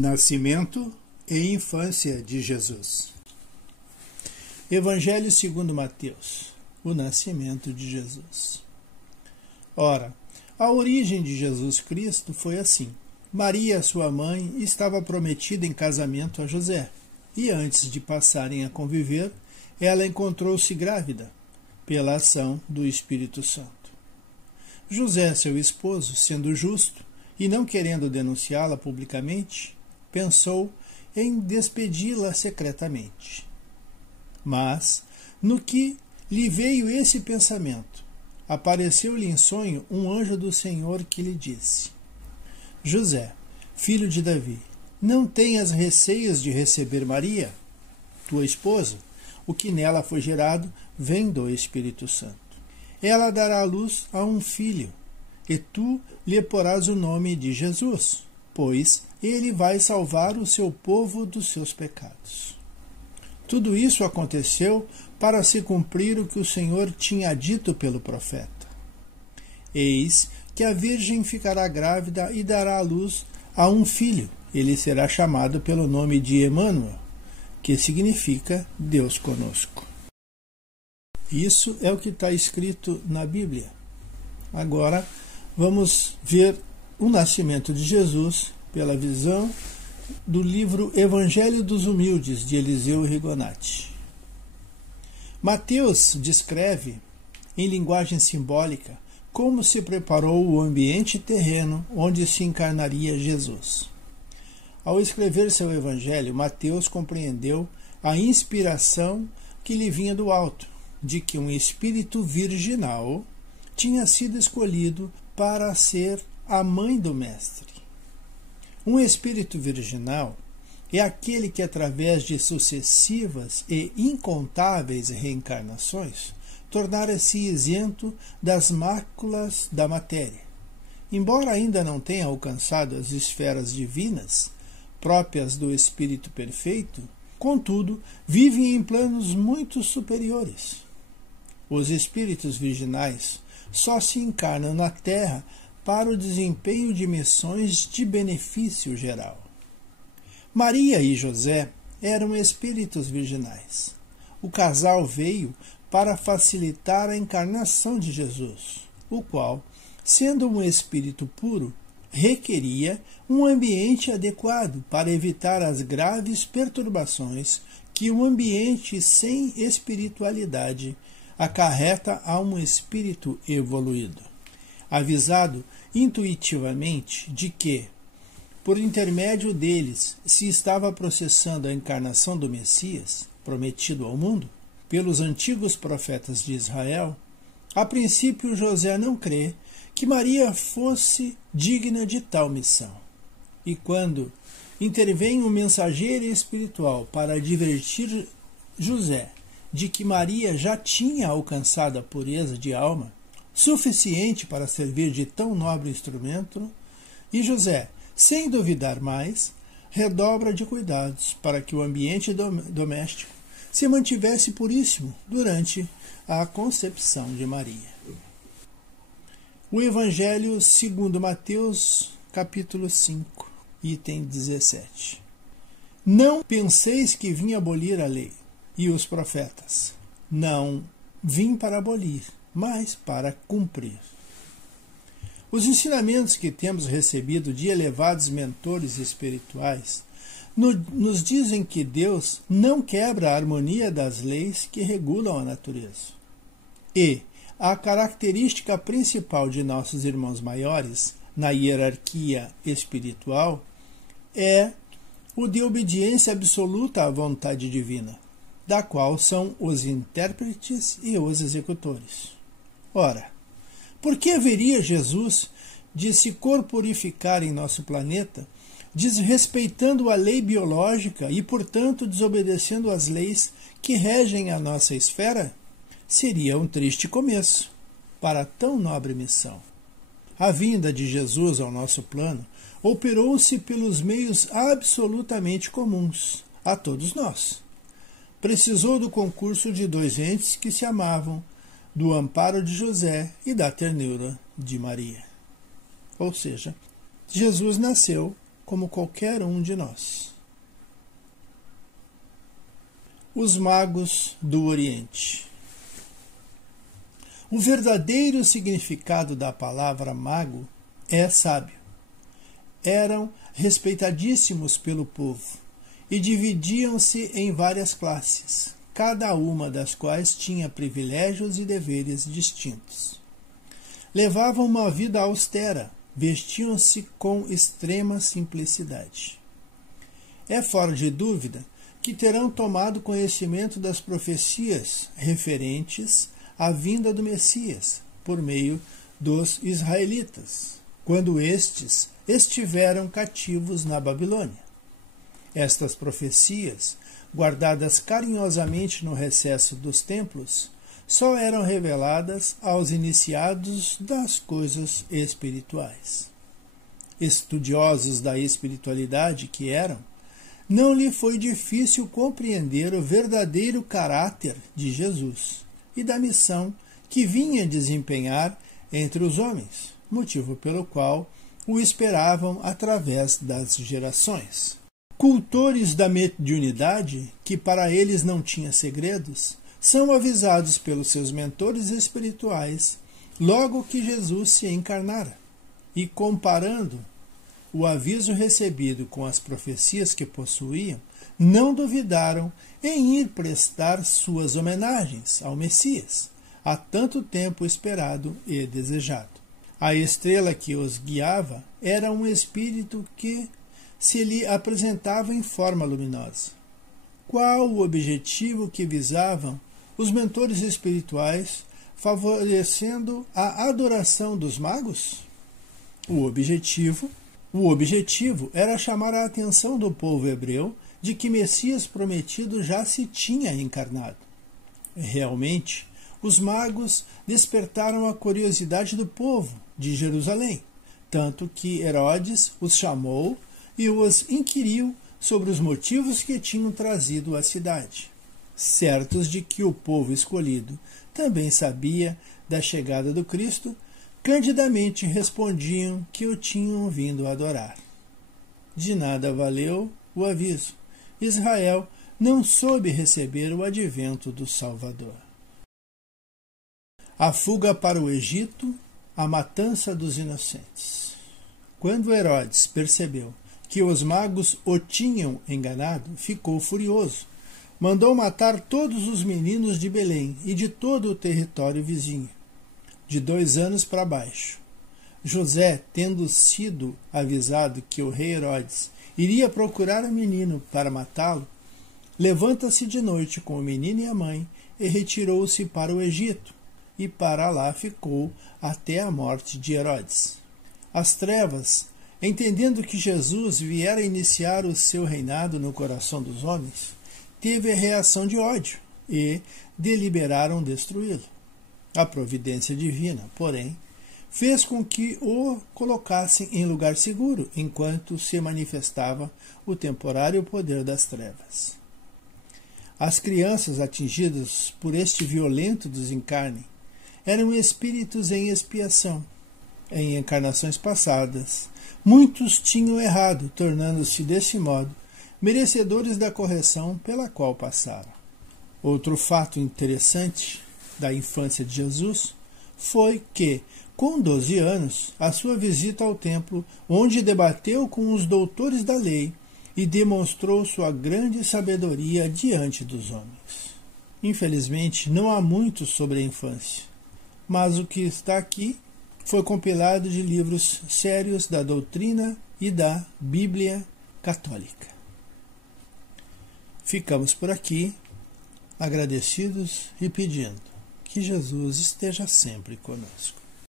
Nascimento e infância de Jesus. Evangelho segundo Mateus. O nascimento de Jesus. Ora, a origem de Jesus Cristo foi assim. Maria, sua mãe, estava prometida em casamento a José, e antes de passarem a conviver, ela encontrou-se grávida, pela ação do Espírito Santo. José, seu esposo, sendo justo e não querendo denunciá-la publicamente, pensou em despedi-la secretamente. Mas, no que lhe veio esse pensamento, apareceu-lhe em sonho um anjo do Senhor que lhe disse: José, filho de Davi, não tenhas receios de receber Maria, tua esposa. O que nela foi gerado vem do Espírito Santo. Ela dará à luz a um filho, e tu lhe porás o nome de Jesus, pois ele vai salvar o seu povo dos seus pecados. Tudo isso aconteceu para se cumprir o que o Senhor tinha dito pelo profeta. Eis que a virgem ficará grávida e dará à luz a um filho. Ele será chamado pelo nome de Emmanuel, que significa Deus conosco. Isso é o que está escrito na Bíblia. Agora vamos ver o nascimento de Jesus pela visão do livro Evangelho dos Humildes, de Eliseu Rigonati. Mateus descreve, em linguagem simbólica, como se preparou o ambiente terreno onde se encarnaria Jesus. Ao escrever seu Evangelho, Mateus compreendeu a inspiração que lhe vinha do alto, de que um espírito virginal tinha sido escolhido para ser a mãe do Mestre. Um espírito virginal é aquele que, através de sucessivas e incontáveis reencarnações, tornara-se isento das máculas da matéria. Embora ainda não tenha alcançado as esferas divinas, próprias do espírito perfeito, contudo, vivem em planos muito superiores. Os espíritos virginais só se encarnam na Terra para o desempenho de missões de benefício geral. Maria e José eram espíritos virginais. O casal veio para facilitar a encarnação de Jesus, o qual, sendo um espírito puro, requeria um ambiente adequado para evitar as graves perturbações que um ambiente sem espiritualidade acarreta a um espírito evoluído. Avisado intuitivamente de que, por intermédio deles, se estava processando a encarnação do Messias, prometido ao mundo, pelos antigos profetas de Israel, a princípio José não crê que Maria fosse digna de tal missão. E quando intervém um mensageiro espiritual para advertir José de que Maria já tinha alcançado a pureza de alma, suficiente para servir de tão nobre instrumento, e José, sem duvidar mais, redobra de cuidados para que o ambiente doméstico se mantivesse puríssimo durante a concepção de Maria. O Evangelho segundo Mateus, capítulo 5, item 17. Não penseis que vim abolir a lei e os profetas. Não vim para abolir, mas para cumprir. Os ensinamentos que temos recebido de elevados mentores espirituais nos dizem que Deus não quebra a harmonia das leis que regulam a natureza. E a característica principal de nossos irmãos maiores na hierarquia espiritual é o de obediência absoluta à vontade divina, da qual são os intérpretes e os executores. Ora, por que haveria Jesus de se corporificar em nosso planeta, desrespeitando a lei biológica e, portanto, desobedecendo às leis que regem a nossa esfera? Seria um triste começo para tão nobre missão. A vinda de Jesus ao nosso plano operou-se pelos meios absolutamente comuns a todos nós. Precisou do concurso de dois entes que se amavam, do amparo de José e da ternura de Maria. Ou seja, Jesus nasceu como qualquer um de nós. Os magos do Oriente. O verdadeiro significado da palavra mago é sábio. Eram respeitadíssimos pelo povo e dividiam-se em várias classes, cada uma das quais tinha privilégios e deveres distintos. Levavam uma vida austera, vestiam-se com extrema simplicidade. É fora de dúvida que terão tomado conhecimento das profecias referentes à vinda do Messias, por meio dos israelitas, quando estes estiveram cativos na Babilônia. Estas profecias, guardadas carinhosamente no recesso dos templos, só eram reveladas aos iniciados das coisas espirituais. Estudiosos da espiritualidade que eram, não lhe foi difícil compreender o verdadeiro caráter de Jesus e da missão que vinha desempenhar entre os homens, motivo pelo qual o esperavam através das gerações. Cultores da mediunidade, que para eles não tinha segredos, são avisados pelos seus mentores espirituais logo que Jesus se encarnara, e comparando o aviso recebido com as profecias que possuíam, não duvidaram em ir prestar suas homenagens ao Messias, há tanto tempo esperado e desejado. A estrela que os guiava era um espírito que se lhe apresentava em forma luminosa. Qual o objetivo que visavam os mentores espirituais, favorecendo a adoração dos magos? O objetivo era chamar a atenção do povo hebreu de que Messias prometido já se tinha encarnado. Realmente, os magos despertaram a curiosidade do povo de Jerusalém, tanto que Herodes os chamou e os inquiriu sobre os motivos que tinham trazido à cidade. Certos de que o povo escolhido também sabia da chegada do Cristo, candidamente respondiam que o tinham vindo adorar. De nada valeu o aviso. Israel não soube receber o advento do Salvador. A fuga para o Egito, a matança dos inocentes. Quando Herodes percebeu que os magos o tinham enganado, ficou furioso. Mandou matar todos os meninos de Belém e de todo o território vizinho, de 2 anos para baixo. José, tendo sido avisado que o rei Herodes iria procurar o menino para matá-lo, levanta-se de noite com o menino e a mãe e retirou-se para o Egito, e para lá ficou até a morte de Herodes. As trevas, entendendo que Jesus viera iniciar o seu reinado no coração dos homens, teve a reação de ódio e deliberaram destruí-lo. A providência divina, porém, fez com que o colocassem em lugar seguro, enquanto se manifestava o temporário poder das trevas. As crianças atingidas por este violento desencarne eram espíritos em expiação. Em encarnações passadas, muitos tinham errado, tornando-se desse modo merecedores da correção pela qual passaram. Outro fato interessante da infância de Jesus foi que, com 12 anos, a sua visita ao templo, onde debateu com os doutores da lei e demonstrou sua grande sabedoria diante dos homens. Infelizmente, não há muito sobre a infância, mas o que está aqui foi compilado de livros sérios da doutrina e da Bíblia Católica. Ficamos por aqui, agradecidos e pedindo que Jesus esteja sempre conosco.